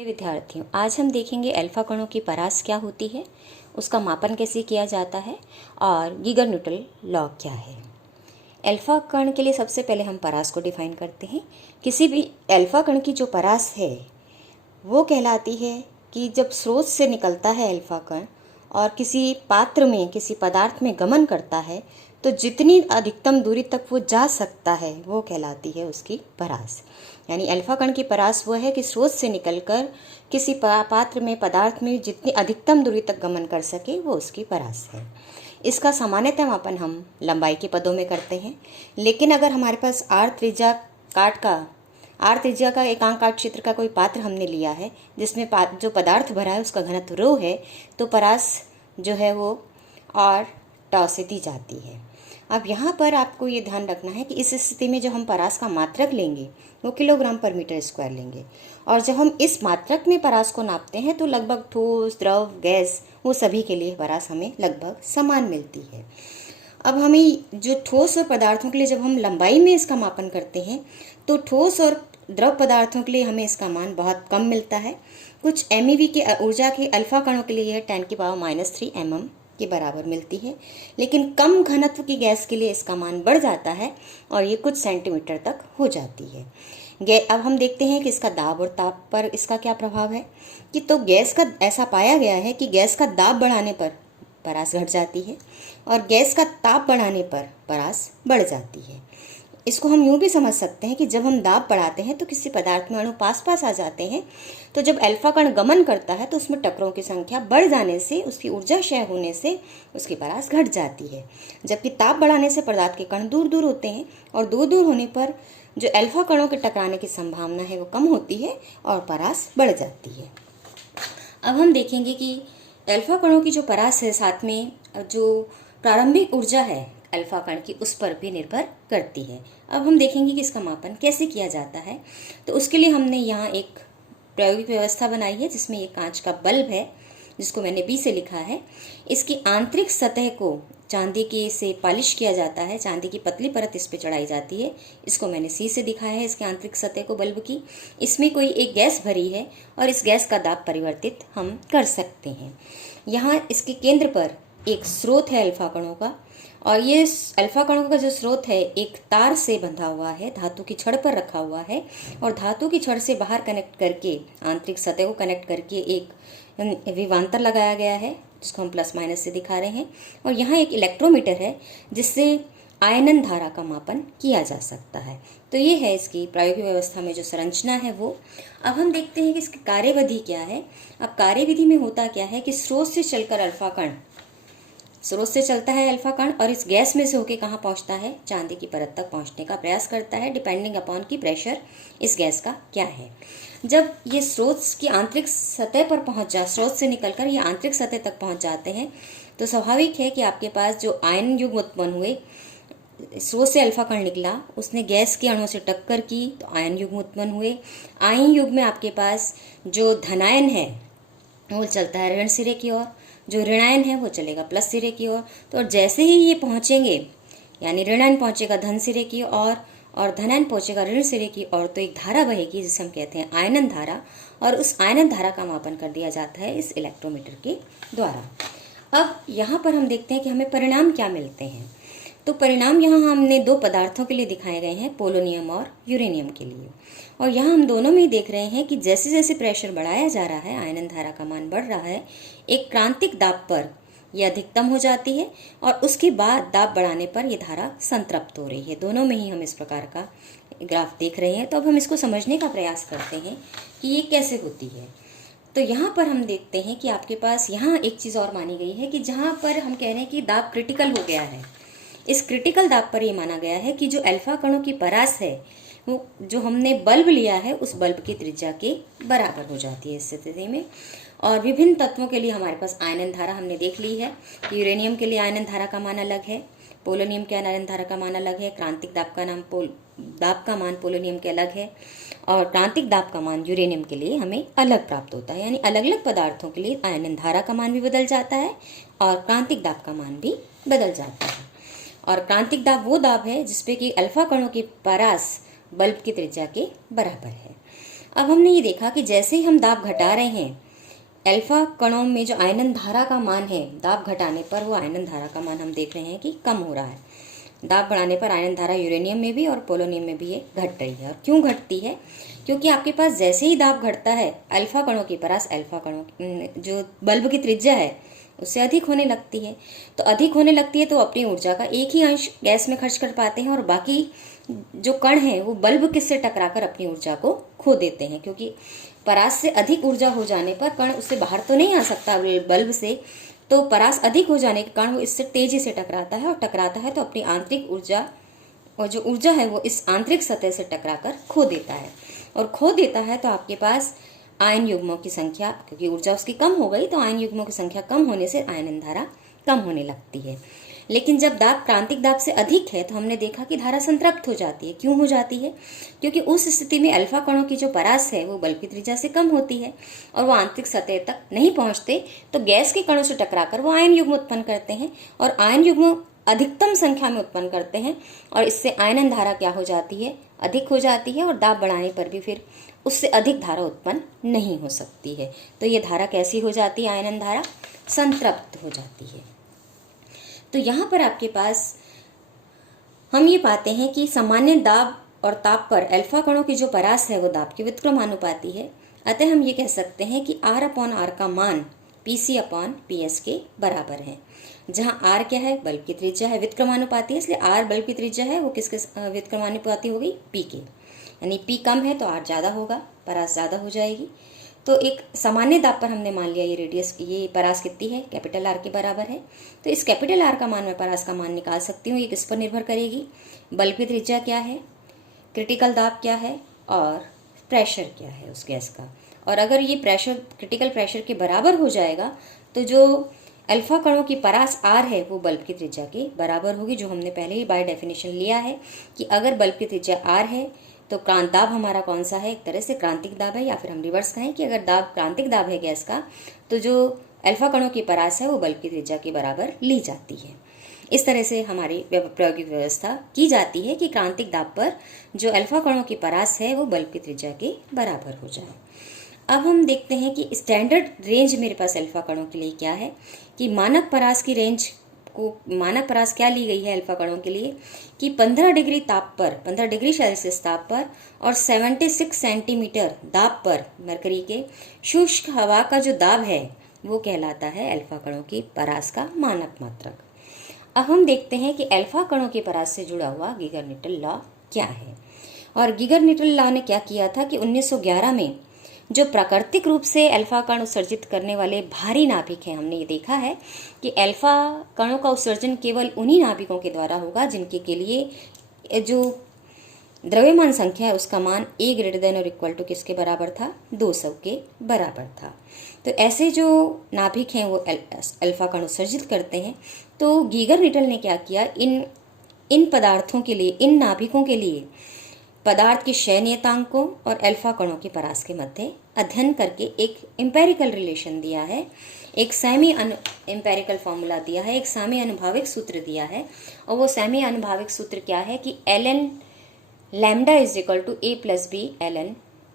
ये विद्यार्थियों, आज हम देखेंगे अल्फा कणों की परास क्या होती है, उसका मापन कैसे किया जाता है और गीगर न्यूटन लॉ क्या है। अल्फा कण के लिए सबसे पहले हम परास को डिफाइन करते हैं। किसी भी अल्फा कण की जो परास है वो कहलाती है कि जब स्रोत से निकलता है अल्फा कण और किसी पात्र में, किसी पदार्थ में गमन करता है तो जितनी अधिकतम दूरी तक वो जा सकता है वो कहलाती है उसकी परास। यानी अल्फा कण की परास वो है कि स्रोत से निकलकर किसी पात्र में, पदार्थ में जितनी अधिकतम दूरी तक गमन कर सके वो उसकी परास है। इसका सामान्यतः मापन हम लंबाई के पदों में करते हैं, लेकिन अगर हमारे पास आर त्रिज्या का एकांक क्षेत्र का कोई पात्र हमने लिया है जिसमें जो पदार्थ भरा है उसका घनत्व रो है, तो परास जो है वो आर टॉ से दी जाती है। अब यहाँ पर आपको ये ध्यान रखना है कि इस स्थिति में जो हम परास का मात्रक लेंगे वो किलोग्राम पर मीटर स्क्वायर लेंगे, और जब हम इस मात्रक में परास को नापते हैं तो लगभग ठोस, द्रव, गैस वो सभी के लिए परास हमें लगभग समान मिलती है। अब हमें जो ठोस और पदार्थों के लिए जब हम लंबाई में इसका मापन करते हैं तो ठोस और द्रव पदार्थों के लिए हमें इसका मान बहुत कम मिलता है। कुछ MeV के ऊर्जा के अल्फा कणों के लिए यह 10⁻³ mm के बराबर मिलती है, लेकिन कम घनत्व की गैस के लिए इसका मान बढ़ जाता है और ये कुछ सेंटीमीटर तक हो जाती है। अब हम देखते हैं कि इसका दाब और ताप पर इसका क्या प्रभाव है। कि तो गैस का ऐसा पाया गया है कि गैस का दाब बढ़ाने पर परास घट जाती है और गैस का ताप बढ़ाने पर परास बढ़ जाती है। इसको हम यूँ भी समझ सकते हैं कि जब हम दाब बढ़ाते हैं तो किसी पदार्थ में अणु पास पास आ जाते हैं, तो जब अल्फा कण गमन करता है तो उसमें टकरों की संख्या बढ़ जाने से, उसकी ऊर्जा क्षय होने से उसकी परास घट जाती है। जबकि ताप बढ़ाने से पदार्थ के कण दूर दूर होते हैं और दूर दूर होने पर जो अल्फा कणों के टकराने की संभावना है वो कम होती है और परास बढ़ जाती है। अब हम देखेंगे कि अल्फा कणों की जो परास है साथ में जो प्रारंभिक ऊर्जा है अल्फा कण की उस पर भी निर्भर करती है। अब हम देखेंगे कि इसका मापन कैसे किया जाता है। तो उसके लिए हमने यहाँ एक प्रायोगिक व्यवस्था बनाई है जिसमें एक कांच का बल्ब है जिसको मैंने B से लिखा है। इसकी आंतरिक सतह को चांदी के से पॉलिश किया जाता है, चांदी की पतली परत इस पर चढ़ाई जाती है। इसको मैंने C से दिखाया है, इसकी आंतरिक सतह को बल्ब की। इसमें कोई एक गैस भरी है और इस गैस का दाब परिवर्तित हम कर सकते हैं। यहाँ इसके केंद्र पर एक स्रोत है अल्फा कणों का, और ये अल्फा कणों का जो स्रोत है एक तार से बंधा हुआ है, धातु की छड़ पर रखा हुआ है, और धातु की छड़ से बाहर कनेक्ट करके, आंतरिक सतह को कनेक्ट करके एक विभवांतर लगाया गया है जिसको हम प्लस माइनस से दिखा रहे हैं। और यहाँ एक इलेक्ट्रोमीटर है जिससे आयनन धारा का मापन किया जा सकता है। तो ये है इसकी प्रायोगिक व्यवस्था में जो संरचना है वो। अब हम देखते हैं कि इसकी कार्यविधि क्या है। अब कार्यविधि में होता क्या है कि स्रोत से चलकर अल्फा कण, स्रोत से चलता है अल्फा कण और इस गैस में से होके कहाँ पहुँचता है, चांदी की परत तक पहुँचने का प्रयास करता है, डिपेंडिंग अपॉन की प्रेशर इस गैस का क्या है। जब ये स्रोत की आंतरिक सतह पर स्रोत से निकलकर ये आंतरिक सतह तक पहुँच जाते हैं तो स्वाभाविक है कि आपके पास जो आयन युग्म उत्पन्न हुए, स्रोत से अल्फा कण निकला, उसने गैस के अणुओं से टक्कर की तो आयन युग्म उत्पन्न हुए। आयन युग्म में आपके पास जो धनायन है वो चलता है ऋण सिरे की ओर, जो ऋणायन है वो चलेगा प्लस सिरे की ओर। तो जैसे ही ये पहुंचेंगे, यानी ऋणायन पहुंचेगा धन सिरे की ओर और धनायन पहुंचेगा ऋण सिरे की ओर, तो एक धारा बहेगी जिसे हम कहते हैं आयनन धारा, और उस आयनन धारा का मापन कर दिया जाता है इस इलेक्ट्रोमीटर के द्वारा। अब यहाँ पर हम देखते हैं कि हमें परिणाम क्या मिलते हैं। तो परिणाम यहाँ हमने दो पदार्थों के लिए दिखाए गए हैं, पोलोनियम और यूरेनियम के लिए, और यहाँ हम दोनों में ही देख रहे हैं कि जैसे जैसे प्रेशर बढ़ाया जा रहा है, आयनन धारा का मान बढ़ रहा है, एक क्रांतिक दाब पर यह अधिकतम हो जाती है और उसके बाद दाब बढ़ाने पर यह धारा संतृप्त हो रही है। दोनों में ही हम इस प्रकार का ग्राफ देख रहे हैं। तो अब हम इसको समझने का प्रयास करते हैं कि ये कैसे होती है। तो यहाँ पर हम देखते हैं कि आपके पास यहाँ एक चीज़ और मानी गई है कि जहाँ पर हम कह रहे हैं कि दाब क्रिटिकल हो गया है, इस क्रिटिकल दाब पर यह माना गया है कि जो अल्फा कणों की परास है वो जो हमने बल्ब लिया है उस बल्ब की त्रिज्या के बराबर हो जाती है इस स्थिति में। और विभिन्न तत्वों के लिए हमारे पास आयनन धारा हमने देख ली है। यूरेनियम के लिए आयनन धारा का मान अलग है, पोलोनियम के आयनन धारा का मान अलग है, क्रांतिक दाब का मान पोलोनियम के अलग है, और क्रांतिक दाब का मान यूरेनियम के लिए हमें अलग प्राप्त होता है। यानी अलग अलग पदार्थों के लिए आयनन धारा का मान भी बदल जाता है और क्रांतिक दाब का मान भी बदल जाता है। और क्रांतिक दाब वो दाब है जिसपे कि अल्फा कणों की परास बल्ब की त्रिज्या के बराबर है। अब हमने ये देखा कि जैसे ही हम दाब घटा रहे हैं, अल्फा कणों में जो आयनन धारा का मान है, दाब घटाने पर वो आयनन धारा का मान हम देख रहे हैं कि कम हो रहा है। दाब बढ़ाने पर आयनन धारा यूरेनियम में भी और पोलोनियम में भी ये घट रही है। और क्यों घटती है? क्योंकि आपके पास जैसे ही दाब घटता है, अल्फा कणों की परास अल्फा कणों जो बल्ब की त्रिज्या है उससे अधिक होने लगती है। तो अधिक होने लगती है तो अपनी ऊर्जा का एक ही अंश गैस में खर्च कर पाते हैं और बाकी जो कण हैं वो बल्ब किससे टकराकर अपनी ऊर्जा को खो देते हैं, क्योंकि परास से अधिक ऊर्जा हो जाने पर कण उससे बाहर तो नहीं आ सकता बल्ब से, तो परास अधिक हो जाने के कारण वो इससे तेजी से टकराता है और टकराता है तो अपनी आंतरिक ऊर्जा और जो ऊर्जा है वो इस आंतरिक सतह से टकराकर खो देता है। और खो देता है तो आपके पास आयन युग्मों की संख्या, क्योंकि ऊर्जा उसकी कम हो गई तो आयन युग्मों की संख्या कम होने से आयनन धारा कम होने लगती है। लेकिन जब दाब क्रांतिक दाब से अधिक है तो हमने देखा कि धारा संतृप्त हो जाती है। क्यों हो जाती है? क्योंकि उस स्थिति में अल्फा कणों की जो परास है वो बल्ब की त्रिज्या से कम होती है और वो आंतरिक सतह तक नहीं पहुंचते, तो गैस के कणों से टकराकर वो आयन युग्म उत्पन्न करते हैं और आयन युग्म अधिकतम संख्या में उत्पन्न करते हैं और इससे आयनन धारा क्या हो जाती है? अधिक हो जाती है और दाब बढ़ाने पर भी फिर उससे अधिक धारा उत्पन्न नहीं हो सकती है। तो ये धारा कैसी हो जाती है? आयनन धारा संतृप्त हो जाती है। तो यहाँ पर आपके पास हम ये पाते हैं कि सामान्य दाब और ताप पर अल्फा कणों की जो परास है वो दाब की व्युत्क्रमानुपाती है। अतः हम ये कह सकते हैं कि R/R का मान PC/PS के बराबर है, जहाँ R क्या है? बल्ब की त्रिज्या है, व्युत्क्रमानुपाती है, इसलिए R बल्ब की त्रिज्या है वो किसके व्युत्क्रमानुपाती हो गई? P के। यानी P कम है तो R ज़्यादा होगा, परास ज़्यादा हो जाएगी। तो एक सामान्य दाब पर हमने मान लिया ये रेडियस, ये परास कितनी है? कैपिटल R के बराबर है। तो इस कैपिटल R का मान मैं परास का मान निकाल सकती हूँ। ये किस पर निर्भर करेगी? बल्ब की त्रिज्या क्या है, क्रिटिकल दाब क्या है और प्रेशर क्या है उस गैस का। और अगर ये प्रेशर क्रिटिकल प्रेशर के बराबर हो जाएगा तो जो अल्फा कणों की परास R है वो बल्ब की त्रिज्या के बराबर होगी, जो हमने पहले ही बाय डेफिनेशन लिया है कि अगर बल्ब की त्रिज्या R है तो क्रांत दाब हमारा कौन सा है? एक तरह से क्रांतिक दाब है, या फिर हम रिवर्स कहें कि अगर दाब क्रांतिक दाब है गैस का तो जो अल्फा कणों की परास है वो बल्ब की त्रिज्या के बराबर ली जाती है। इस तरह से हमारी प्रायोगिक व्यवस्था की जाती है कि क्रांतिक दाब पर जो अल्फा कणों की परास है वो बल्ब की त्रिज्या के बराबर हो जाए। अब हम देखते हैं कि स्टैंडर्ड रेंज मेरे पास अल्फा कणों के लिए क्या है, कि मानक परास की रेंज को, मानक परास क्या ली गई है अल्फा कणों के लिए कि 15 डिग्री ताप पर, 15 डिग्री सेल्सियस ताप पर और 76 सेंटीमीटर दाब पर मरकरी के शुष्क हवा का जो दाब है वो कहलाता है अल्फा कणों की परास का मानक मात्रक। अब हम देखते हैं कि अल्फा कणों की परास से जुड़ा हुआ गीगर-निटल लॉ क्या है। और गीगर-निटल लॉ ने क्या किया था कि 1911 में जो प्राकृतिक रूप से अल्फा कण उत्सर्जित करने वाले भारी नाभिक हैं, हमने ये देखा है कि अल्फा कणों का उत्सर्जन केवल उन्हीं नाभिकों के द्वारा होगा जिनके के लिए जो द्रव्यमान संख्या है उसका मान A किसके बराबर था? 200 के बराबर था। तो ऐसे जो नाभिक हैं वो अल्फा कण उत्सर्जित करते हैं। तो गीगर-निटल ने क्या किया, इन पदार्थों के लिए, इन नाभिकों के लिए पदार्थ के क्षय नियतांकों और अल्फा कणों की परास के मध्य अध्ययन करके एक एम्पेरिकल रिलेशन दिया है, एक सेमी एम्पेरिकल फॉर्मूला दिया है, एक सेमी अनुभाविक सूत्र दिया है। और वो सेमी अनुभाविक सूत्र क्या है कि ln lambda is equal to A + B ln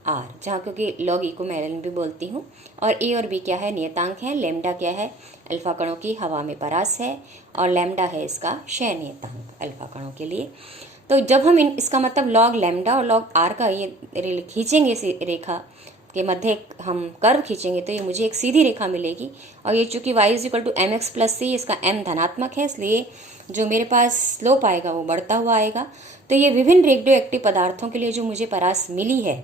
R, जहाँ क्योंकि लॉग E को मैं ln भी बोलती हूँ, और A और B क्या है? नियतांक है। लैम्डा क्या है? अल्फा कणों की हवा में परास है, और लैम्डा है इसका क्षय नियतांक अल्फा कणों के लिए। तो जब हम इसका मतलब लॉग लैम्डा और लॉग R का ये खींचेंगे, इस रेखा के मध्य हम कर्व खींचेंगे तो ये मुझे एक सीधी रेखा मिलेगी। और ये चूंकि y = mx + c, इसका m धनात्मक है, इसलिए जो मेरे पास स्लोप आएगा वो बढ़ता हुआ आएगा। तो ये विभिन्न रेडियो एक्टिव पदार्थों के लिए जो मुझे परास मिली है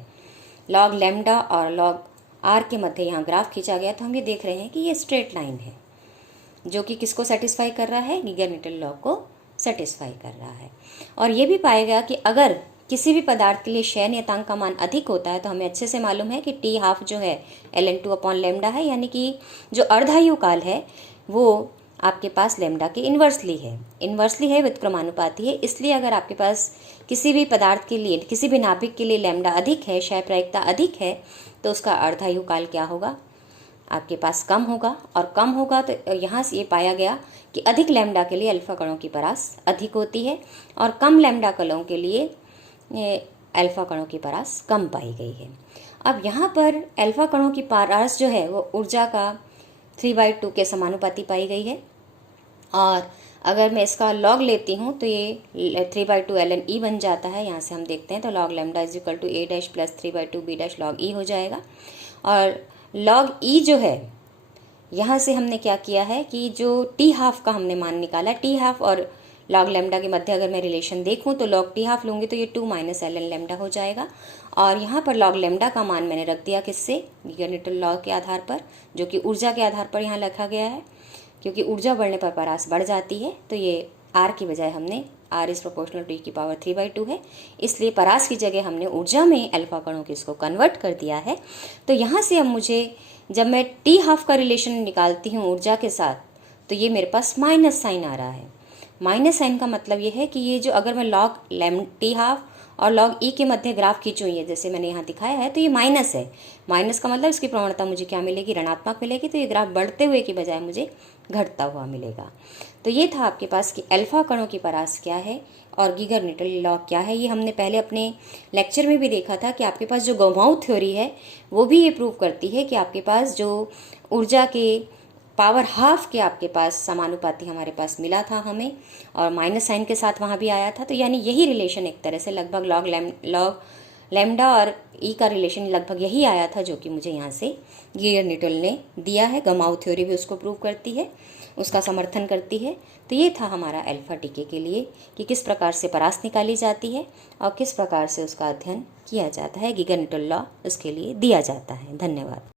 लॉग लैम्डा और लॉग R के मध्य यहाँ ग्राफ खींचा गया, तो हम ये देख रहे हैं कि ये स्ट्रेट लाइन है जो कि किसको सेटिस्फाई कर रहा है? गीगर-निटल लॉ को सेटिस्फाई कर रहा है। और ये भी पाएगा कि अगर किसी भी पदार्थ के लिए क्षय नियतांक का मान अधिक होता है तो हमें अच्छे से मालूम है कि T½ जो है ln2/लैम्डा है, यानी कि जो अर्धायु काल है वो आपके पास लैम्डा के इन्वर्सली है, व्युत्क्रमानुपाती है। इसलिए अगर आपके पास किसी भी पदार्थ के लिए, किसी भी नाभिक के लिए लैम्डा अधिक है, क्षय प्रायिकता अधिक है, तो उसका अर्धायु काल क्या होगा? आपके पास कम होगा। और कम होगा तो यहाँ से ये पाया गया कि अधिक लैम्डा के लिए अल्फा कणों की परास अधिक होती है और कम लैम्डा कणों के लिए अल्फा कणों की परास कम पाई गई है। अब यहाँ पर अल्फा कणों की परास जो है वो ऊर्जा का 3/2 के समानुपाती पाई गई है। और अगर मैं इसका लॉग लेती हूँ तो ये 3/2 ln e बन जाता है। यहाँ से हम देखते हैं तो log lambda is equal to a dash plus 3/2 b dash log e हो जाएगा। और लॉग e जो है, यहाँ से हमने क्या किया है कि जो t हाफ का हमने मान निकाला, t हाफ और लॉग लैम्डा के मध्य अगर मैं रिलेशन देखूँ तो लॉग t हाफ लूँगी तो ये 2 माइनस ln लैम्डा हो जाएगा। और यहाँ पर लॉग लैम्डा का मान मैंने रख दिया किससे, गीगर न्यूटन लॉ के आधार पर, जो कि ऊर्जा के आधार पर यहाँ लिखा गया है, क्योंकि ऊर्जा बढ़ने पर परास बढ़ जाती है। तो ये r की बजाय हमने r is proportional to e की पावर 3/2 है, इसलिए परास की जगह हमने ऊर्जा में अल्फा कणों के इसको कन्वर्ट कर दिया है। तो यहाँ से अब मुझे जब मैं t हाफ का रिलेशन निकालती हूँ ऊर्जा के साथ, तो ये मेरे पास माइनस साइन आ रहा है। माइनस साइन का मतलब ये है कि ये जो अगर मैं लॉग t हाफ और लॉग e के मध्य ग्राफ खींचूँ, ये जैसे मैंने यहाँ दिखाया है, तो ये माइनस है। माइनस का मतलब इसकी प्रवणता मुझे क्या मिलेगी, ऋणात्मक मिलेगी। तो ये ग्राफ बढ़ते हुए की बजाय मुझे घटता हुआ मिलेगा। तो ये था आपके पास कि अल्फा कणों की परास क्या है और गीगर न्यूटन लॉ क्या है। ये हमने पहले अपने लेक्चर में भी देखा था कि आपके पास जो गाउमाउ थ्योरी है वो भी ये प्रूव करती है कि आपके पास जो ऊर्जा के पावर हाफ के आपके पास समानुपाती हमारे पास मिला था हमें, और माइनस साइन के साथ वहाँ भी आया था। तो यानी यही रिलेशन एक तरह से लगभग लॉग लैम्डा और ई का रिलेशन लगभग यही आया था, जो कि मुझे यहाँ से गीगर न्यूटन ने दिया है। गाउमाउ थ्योरी भी उसको प्रूव करती है, उसका समर्थन करती है। तो ये था हमारा अल्फा टीके के लिए कि किस प्रकार से परास निकाली जाती है और किस प्रकार से उसका अध्ययन किया जाता है। गीगर न्यूटन लॉ उसके लिए दिया जाता है। धन्यवाद।